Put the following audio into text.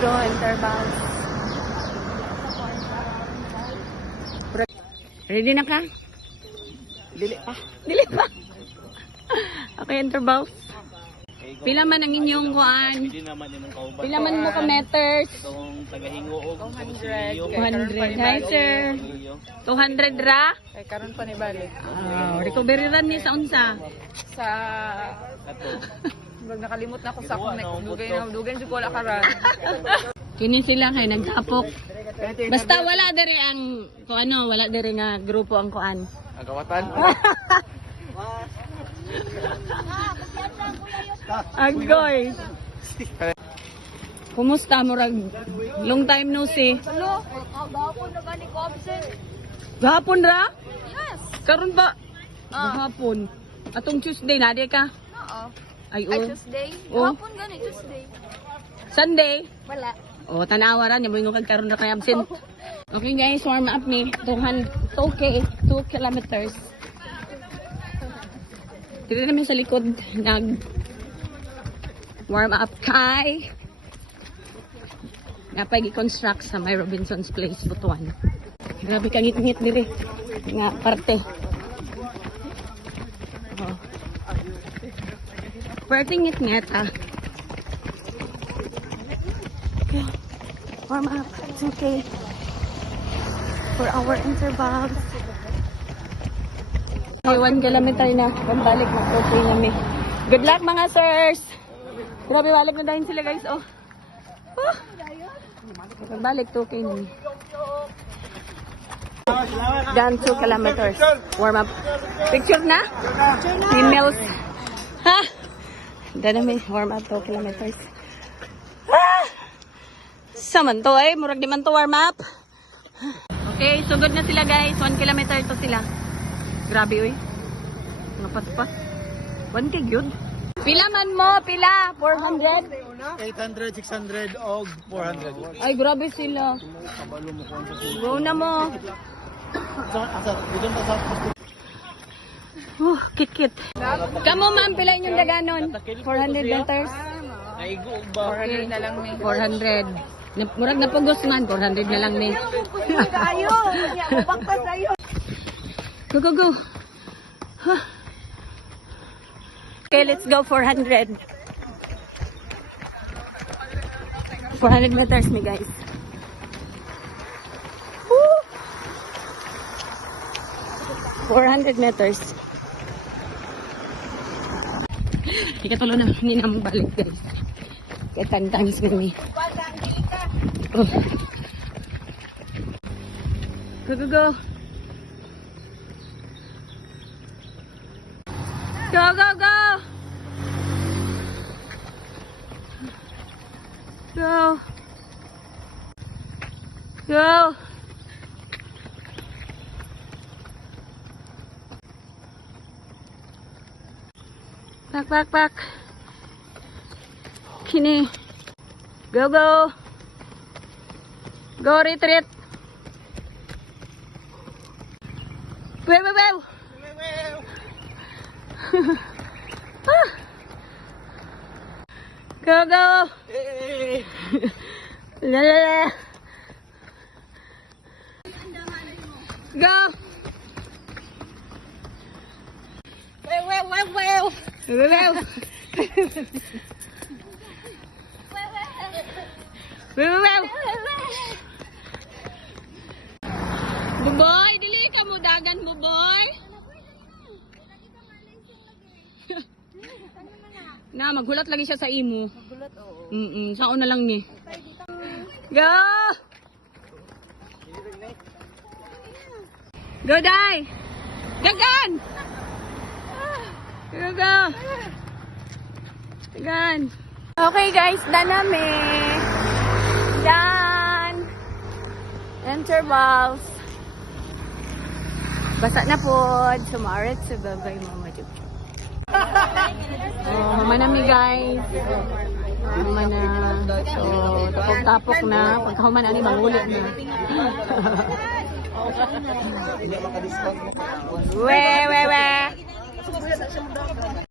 go, interval. Ready na ka? Dili pa. Dili pa. Okay, interval. Pila man ang inyong kuan? Pila man mo ka meters? Itong tagahingo og 200. Hi, sir. 200 ra? Ay, karon pa ni balik. Recovery run ni sa unsa? Sa... Nakalimot na ako sa akong next dugay na. Dugay na ko wala karan. Kini sila kay nagtapok. Basta wala dere ang wala dere nga grupo ang kuan. agawatan. Agoy. Kumusta murag long time no see? Hello? Gahapon na gani ko absent. Gahapon ra? Yes. Karon ba? Gahapon. Atong Tuesday na di ka? Oo. Ay Ay, oh. Tuesday. Oh. Gahapon gani, Tuesday. Sunday. Wala. Oh, tanawa ra niya mo yung karon ra kay absent. Okay guys, warm up me. 2 kilometers. Dito namin sa likod nag warm up kay napay gi-construct sa may Robinson's Place, Butuan. Grabe ka ngit-ngit diri nga parte. Oh. Parte ngit-ngit ah. Okay. Warm up, 2K for our intervals. Okay, 1 kilometer na. Balik na. Okay namin. Good luck mga sirs! Grabe, balik na dahil sila guys. Oh. Pagbalik, 2K namin. Done 2 kilometers. Warm up. Picture na? Females. Ha? Done namin. Warm up 2 kilometers. Saman to eh. Murag di man to warm up. Okay, sugod na sila guys. 1 kilometer to sila. Grabe uy. Napaspas. 1K yun. Pila man mo? Pila? 400? 800, 600 og 400. Ay, grabe sila. Go na mo. Kit-kit. Kamu ma'am, pila inyong daganon? 400 meters? Naigo og ba? 400 na lang ni. 400. Murag na pagos man, 400 na lang ni. Kayo! Ubak pa sa'yo. Go, go, go. Huh. Okay, let's go 400. 400 meters me guys. Woo! 400 meters. Ikatulo na, hindi na balik guys. Kaya 10 times with me. Oh. Go, go, go. Go, go, go! Go! Go! Back. Kini. Go, go! Go, retreat! Wow! Go, go! La. Go! Wow! Buboy, dili ka mo dagan mo boy. Na, maghulat lagi siya sa imo. Gulat, oo. Saon na lang ni. Go! Go, Day! Dagan! Go, go! Dagan! Okay guys, done nami. Done! Intervals. Basa na po. Sumarit sa babay mama Jup. Oh, mama na mi guys. Mama na. So, tapok-tapok na. Pagkahuman na ni, mangulit na. We.